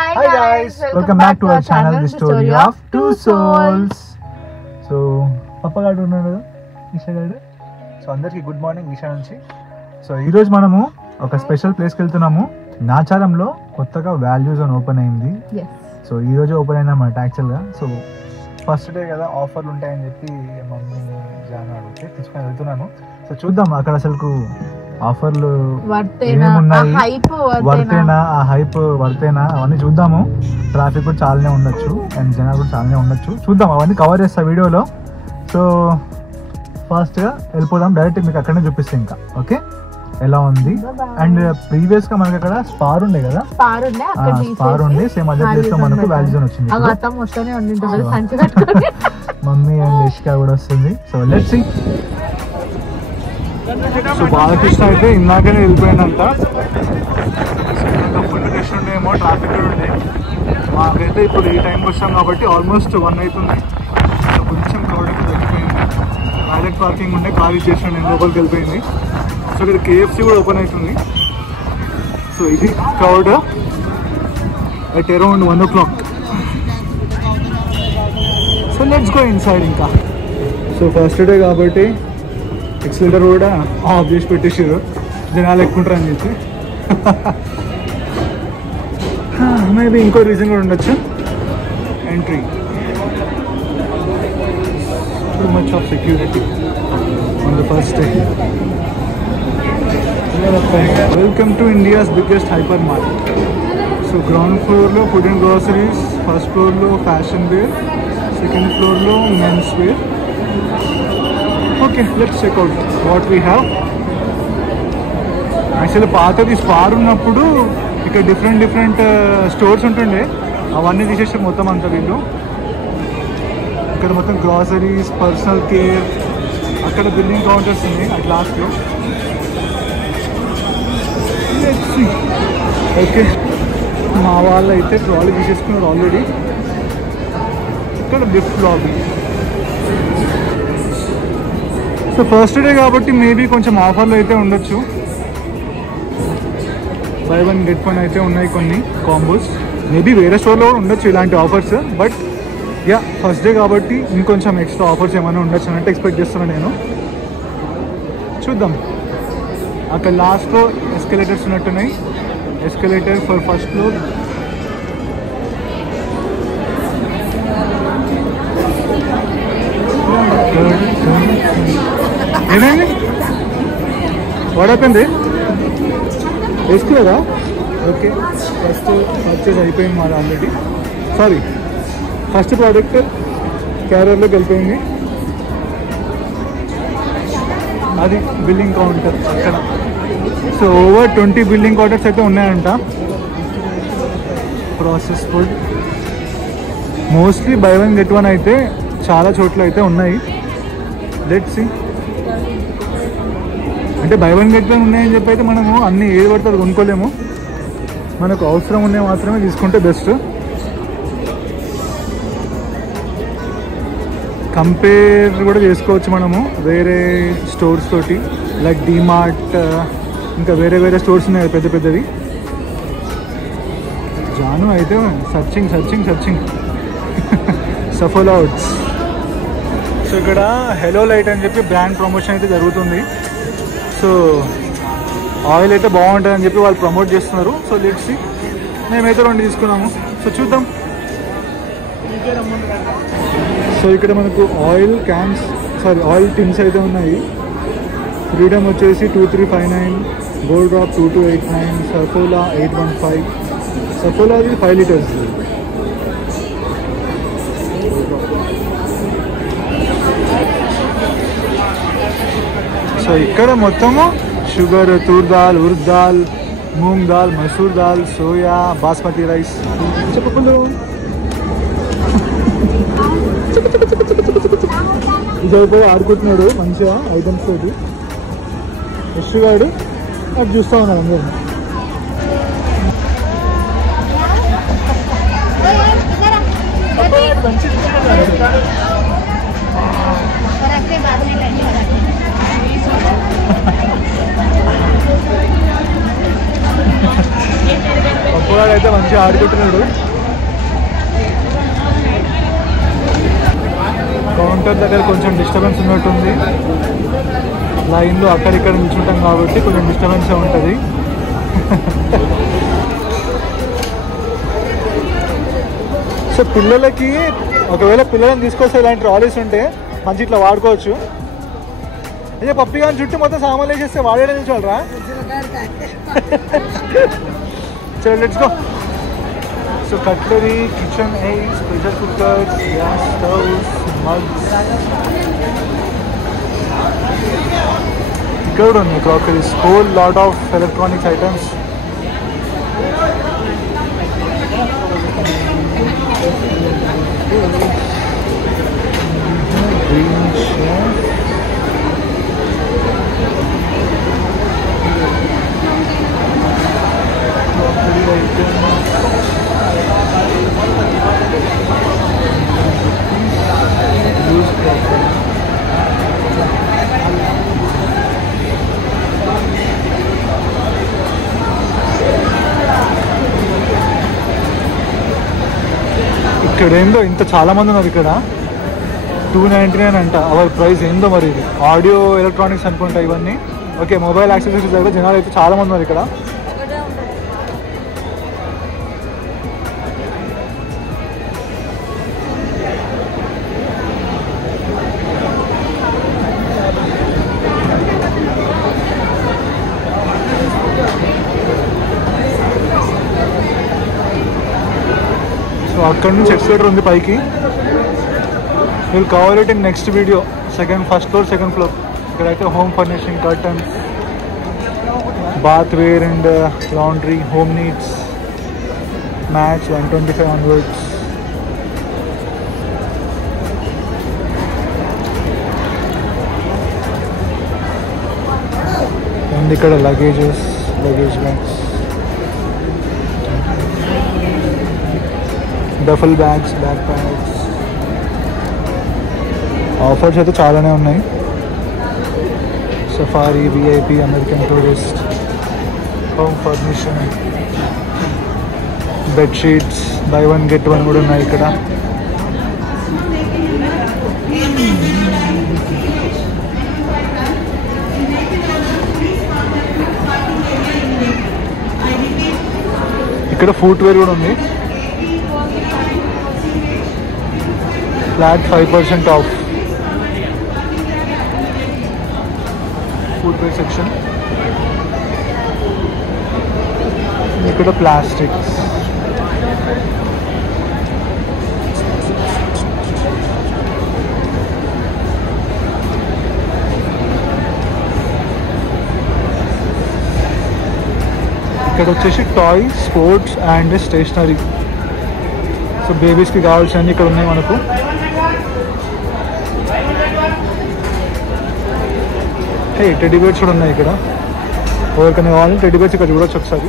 Hi guys, welcome back to our channel, The Story of Two Souls. So, Papa గారు ఉన్నారు కదా, నిషా గారు. So అందరికి గుడ్ మార్నింగ్ నిషా నుంచి. సో ఈరోజు మనము ఒక స్పెషల్ ప్లేస్కి వెళ్తున్నాము. నాచారంలో కొత్తగా వాల్యూ జోన్ ఓపెన్ అయింది. సో ఈరోజు ఓపెన్ అయిందన్నమాట యాక్చువల్గా. సో ఫస్ట్ డే కదా, ఆఫర్లు ఉంటాయని చెప్పి మమ్మీ జాన్ అడిగితే తీసుకొని వెళ్తున్నాను. సో చూద్దాం అక్కడ అసలు ఆఫర్లు ఏమున్నాయి, వర్తేనా, ఆ హైప్ వర్తేనా, అవన్నీ చూద్దాము. ట్రాఫిక్ కూడా చాలానే ఉండొచ్చు అండ్ జనాలు కూడా చాలానే ఉండొచ్చు. చూద్దాం, అవన్నీ కవర్ చేస్తా వీడియోలో. సో ఫాస్ట్గా వెళ్ళిపోదాం, డైరెక్ట్ మీకు అక్కడనే చూపిస్తాం ఇంకా. ఓకే, ఎలా ఉంది. అండ్ ప్రీవియస్ గా మనకి అక్కడ స్పార్ ఉండే కదా, స్పార్ ఉండే సేమ్ అదే ప్లేస్ లో మనకు వాల్యూ జోన్ వచ్చింది. మమ్మీ అండ్ ఇష్కా కూడా వస్తుంది. So let's see. So Balakrishna అయితే ఇందాకనే వెళ్ళిపోయిందంట. ఫుల్ రష్ ఉండేమో, ట్రాఫిక్ కూడా ఉండే. మాకైతే ఇప్పుడు ఈ టైంకి వచ్చాం కాబట్టి ఆల్మోస్ట్ 1 అవుతుంది. సో కొంచెం క్రౌడ్ అయితే తగ్గిపోయింది. డైరెక్ట్ పార్కింగ్ ఉండే, కార్ ఇచ్చేసాను నేను, లోపలికి వెళ్ళిపోయింది. సో ఇక్కడ KFC కూడా ఓపెన్ అవుతుంది. సో ఇది crowd at around 1 o'clock. So let's go inside ఇంకా. సో ఫస్ట్ డే కాబట్టి ఎక్సిలేటర్ కూడా ఆఫ్ చేసి పెట్టేసారు, జనాలు ఎక్కుంటారు అని చెప్పి. మేబీ ఇంకో రీజన్ కూడా ఉండొచ్చు. Entry too much of security on the first day. Welcome to India's biggest hypermarket. So ground ఫ్లోర్లో ఫుడ్ అండ్ గ్రోసరీస్, ఫస్ట్ ఫ్లోర్లో ఫ్యాషన్ వేర్, సెకండ్ ఫ్లోర్లో men's wear. Okay, let's check out what we have. Actually పాతది Spar ఉన్నప్పుడు ఇక్కడ different stores ఉంటుండే, అవన్నీ తీసేస్తే మొత్తం అంతా వీళ్ళు. ఇక్కడ మొత్తం గ్రాసరీస్, పర్సనల్ కేర్, అక్కడ బిల్లింగ్ కౌంటర్స్ ఉన్నాయి అట్ లాస్ట్లో. ఓకే, మా వాళ్ళు అయితే ట్రాలీ తీసేసుకున్నారు ఆల్రెడీ. ఇక్కడ lift lobby. So first day కాబట్టి మేబీ కొంచెం ఆఫర్లు అయితే ఉండొచ్చు. బై 1 get 1 అయితే ఉన్నాయి కొన్ని కాంబోస్. మేబీ వేరే స్టోర్లో కూడా ఉండొచ్చు ఇలాంటి offers. But yeah, first day కాబట్టి ఇంకొంచెం ఎక్స్ట్రా ఆఫర్స్ ఏమైనా ఉండొచ్చు అన్నట్టు ఎక్స్పెక్ట్ చేస్తున్నాను నేను. చూద్దాం. అక్కడ లాస్ట్లో ఎస్కలేటర్స్ ఉన్నట్టున్నాయి. Escalator for first floor. ఏమైంది, వాడైపోయింది, వేసుకోలేదా? ఓకే, ఫస్ట్ పర్చేజ్ అయిపోయింది మాది ఆల్రెడీ. సారీ, ఫస్ట్ ప్రోడక్ట్ క్యారియర్లోకి వెళ్ళిపోయింది. అది బిల్లింగ్ కౌంటర్ అక్కడ. సో ఓవర్ 20 బిల్లింగ్ కౌంటర్స్ అయితే ఉన్నాయంట. Process food mostly buy 1 get 1 అయితే చాలా చోట్ల అయితే ఉన్నాయి. Let's see. అంటే బై 1 get 1 ఉన్నాయని చెప్పి అయితే మనము అన్ని ఏది పడితే కొనుక్కోలేము. మనకు అవసరం ఉన్నాయి మాత్రమే తీసుకుంటే బెస్ట్. కంపేర్ కూడా చేసుకోవచ్చు మనము వేరే స్టోర్స్ తోటి, లైక్ డిమార్ట్, ఇంకా వేరే స్టోర్స్ ఉన్నాయి పెద్ద పెద్దవి. జాను అయితే సర్చింగ్ సఫోలా అవుట్స్. సో ఇక్కడ హెలో లైట్ అని చెప్పి బ్రాండ్ ప్రమోషన్ అయితే జరుగుతుంది. సో ఆయిల్ అయితే బాగుంటుంది అని చెప్పి వాళ్ళు ప్రమోట్ చేస్తున్నారు. So let's see. మేమైతే 2 తీసుకున్నాము. సో చూద్దాం. సో ఇక్కడ మనకు ఆయిల్ క్యాన్స్, ఆయిల్ టిన్స్ అయితే ఉన్నాయి. ఫ్రీడమ్ వచ్చేసి 2359, గోల్డ్ డ్రాప్ 2289, సఫోలా 815. సఫోలాది 5 liters. సో ఇక్కడ మొత్తము sugar, toor dal, urad dal, moong dal, masoor dal, soya, basmati rice. చెప్పకుండా ఇది అయిపోయి ఆడుకుంటున్నాడు మంచిగా ఐటమ్స్ తోటి. యశ్ గారు అది చూస్తూ ఉన్నాడు అందరూ. పప్పుగాడు అయితే మంచిగా మంచిగా ఆడుకుంటున్నాడు. కౌంటర్ దగ్గర కొంచెం డిస్టర్బెన్స్ ఉన్నట్టుంది. లైన్లో అక్కడిక్కడ నిల్చుంటాం కాబట్టి కొంచెం డిస్టర్బెన్సే ఉంటుంది. సో పిల్లలకి ఒకవేళ పిల్లలని తీసుకొస్తే ఇలాంటి ట్రాలీస్ ఉంటే మంచి ఇట్లా వాడుకోవచ్చు. అదే పప్పి కానీ చుట్టూ మొత్తం సామాన్లు వేసేస్తే వాడేయడం నిల్చోవాలరా. చలో let's go. So cutlery, kitchen AIDS, pressure cookers, gas stoves, mugs, ఇక్కడ కూడా ఉంది crockeries, whole lot of electronics items. Green shape, crockery items, use crockery. ఇక్కడ ఏందో ఇంత చాలా మంది ఉన్నారు. ఇక్కడ 299 అంట. అవర్ ప్రైస్ ఏందో మరి. ఇది ఆడియో ఎలక్ట్రానిక్స్ అనుకుంటా ఇవన్నీ. ఓకే, మొబైల్ యాక్సెసరీస్ దగ్గర జనాలు అయితే చాలా మంది ఉన్నారు ఇక్కడ. సో అక్కడ నుంచి ఎక్స్లేటర్ ఉంది పైకి. Will cover it in next video. First floor, second floor. ఇక్కడైతే home furnishing, curtains, bathware and laundry, home needs, match 125 onwards. And ఇక్కడ luggage bags, duffel bags, backpacks. Offers అయితే చాలానే ఉన్నాయి. Safari, VIP, American Tourister, home furnishing, bedsheets, buy one get one కూడా ఉన్నాయి ఇక్కడ. ఇక్కడ footwear కూడా ఉంది. Flat 5% off. Footwear section. ఇక్కడ ప్లాస్టిక్స్. ఇక్కడ వచ్చేసి toys, sports and stationery. So బేబీస్కి కావాల్సినవి ఇక్కడ ఉన్నాయి మనకు. టెడ్డీ బేర్స్ కూడా ఉన్నాయి ఇక్కడ. ఎవరికైనా కావాలి టెడ్డీ బేర్స్ ఇక్కడ చూడొచ్చు ఒకసారి.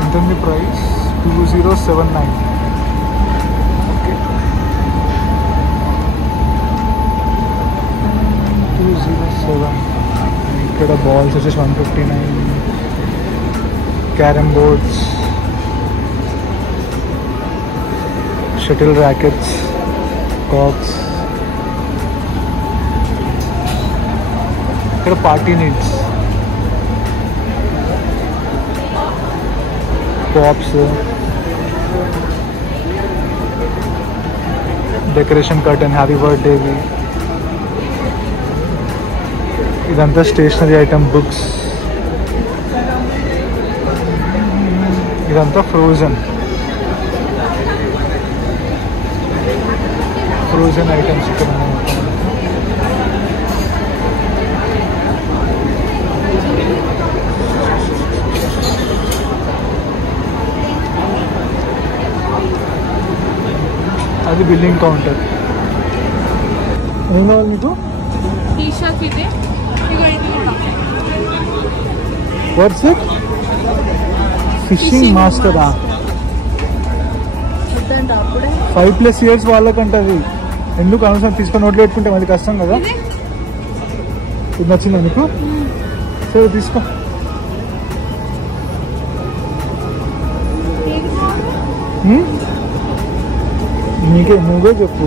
ఎంత ఉంది ప్రైస్? 2079. ఓకే, 207. ఇక్కడ బాల్స్ వచ్చేసి 159. Carrom boards, shuttle rackets, cocks. ఇక్కడ party needs, pops, decoration curtain, happy బర్త్డేవి. ఇదంతా స్టేషనరీ ఐటమ్, బుక్స్. ఇదంతా ఫ్రోజన్ ఐటమ్స్ ఇక్కడ ఉన్నాయి. అది బిల్లింగ్ కౌంటర్. ఏం కావాలి మీకు? What's it? ఫిషింగ్ మాస్టరా? 5+ ఇయర్స్ వాళ్ళకంటది. ఎందుకు అనవసరం తీసుకొని నోట్లో పెట్టుకుంటే మళ్ళీ కష్టం కదా. ఇది నచ్చిందా మీకు? సరే తీసుకో. నీకే నువ్వే చెప్పు.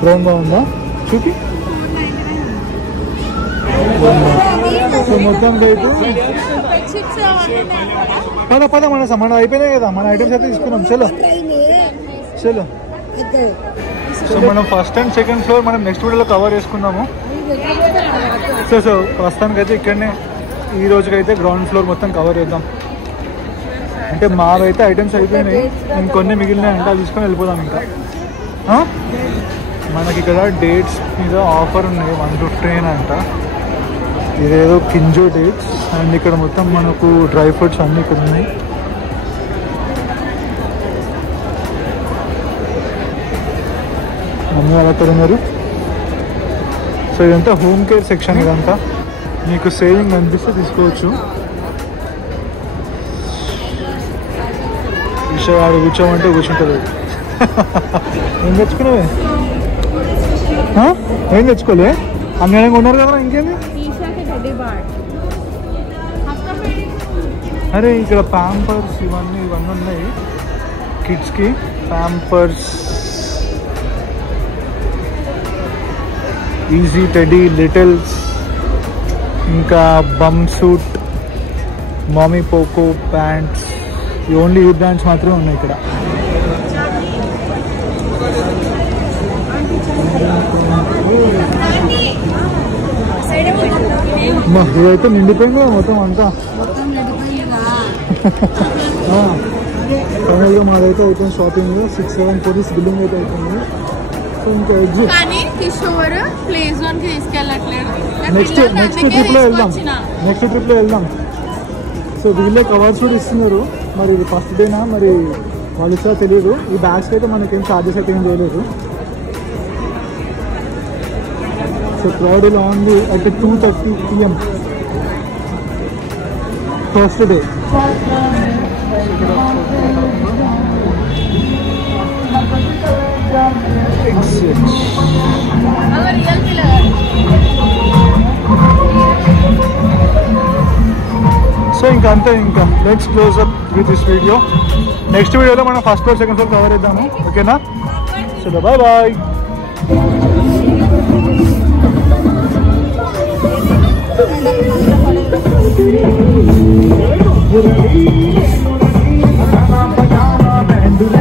బ్రౌన్ బాగుందా చూపి. మొత్తం రేటు పద మన అయిపోయినాయి కదా, మన ఐటమ్స్ అయితే తీసుకున్నాం. చలో చలో. సో మనం ఫస్ట్ అండ్ సెకండ్ ఫ్లోర్ మనం నెక్స్ట్ వీడియోలో కవర్ చేసుకున్నాము. సో ప్రస్తుతానికి అయితే ఇక్కడనే ఈ రోజుకైతే గ్రౌండ్ ఫ్లోర్ మొత్తం కవర్ చేద్దాం. అంటే మావైతే ఐటమ్స్ అయిపోయినాయి, ఇంకొన్ని మిగిలినాయి అంటే అది తీసుకొని వెళ్ళిపోదాం. ఇంకా మనకి ఇక్కడ డేట్స్ మీద ఆఫర్ ఉన్నాయి, 159 అంట. ఇదేదో కింజో డేట్స్. అండ్ ఇక్కడ మొత్తం మనకు డ్రై ఫ్రూట్స్ అన్నీ ఇక్కడ ఉన్నాయి. అన్నీ అలా తిరిగారు. సో ఇదంతా హోమ్ కేర్ సెక్షన్. ఇదంతా మీకు సేవింగ్ అనిపిస్తే తీసుకోవచ్చు. విషయాలు కూర్చోమంటే కూర్చుంటుంది. ఏం తెచ్చుకున్నావే? ఏం తెచ్చుకోలే? అన్యాయంగా ఉన్నారు కదా, ఇంకేంది? అరే ఇక్కడ ప్యాంపర్స్ ఇవన్నీ ఉన్నాయి కిడ్స్కి. ప్యాంపర్స్, ఈజీ టెడీ, లిటిల్స్, ఇంకా బమ్ సూట్, మామీ పోకో ప్యాంట్స్. ఈ ఓన్లీ ఈ బ్రాండ్స్ మాత్రమే ఉన్నాయి ఇక్కడ. ఇదైతే నిండిపోయింది మొత్తం అంతా. ఫైనల్గా మాదైతే అయిపోయింది షాపింగ్. 6-7 పోలీస్ బిల్డింగ్ అయితే అయిపోయింది. సో ఇంకా నెక్స్ట్ ట్రిప్లో వెళ్దాం. సో వీళ్ళే కవర్స్ కూడా ఇస్తున్నారు. మరి ఇది ఫస్ట్ డేనా మరి వాళ్ళు ఇస్తారో తెలియదు. ఈ బ్యాగ్స్కి అయితే మనకేం ఛార్జెస్ అయితే ఏం చేయలేదు. సో ఫ్రైడే ఉంది అయితే 2:30 PM ఫస్ట్ డే. సో ఇంకా అంతే. ఇంకా let's close up with this video. Next వీడియోలో మనం first floor second floor cover చేద్దాము. ఓకేనా? చలో బాయ్ బాయ్.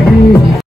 You're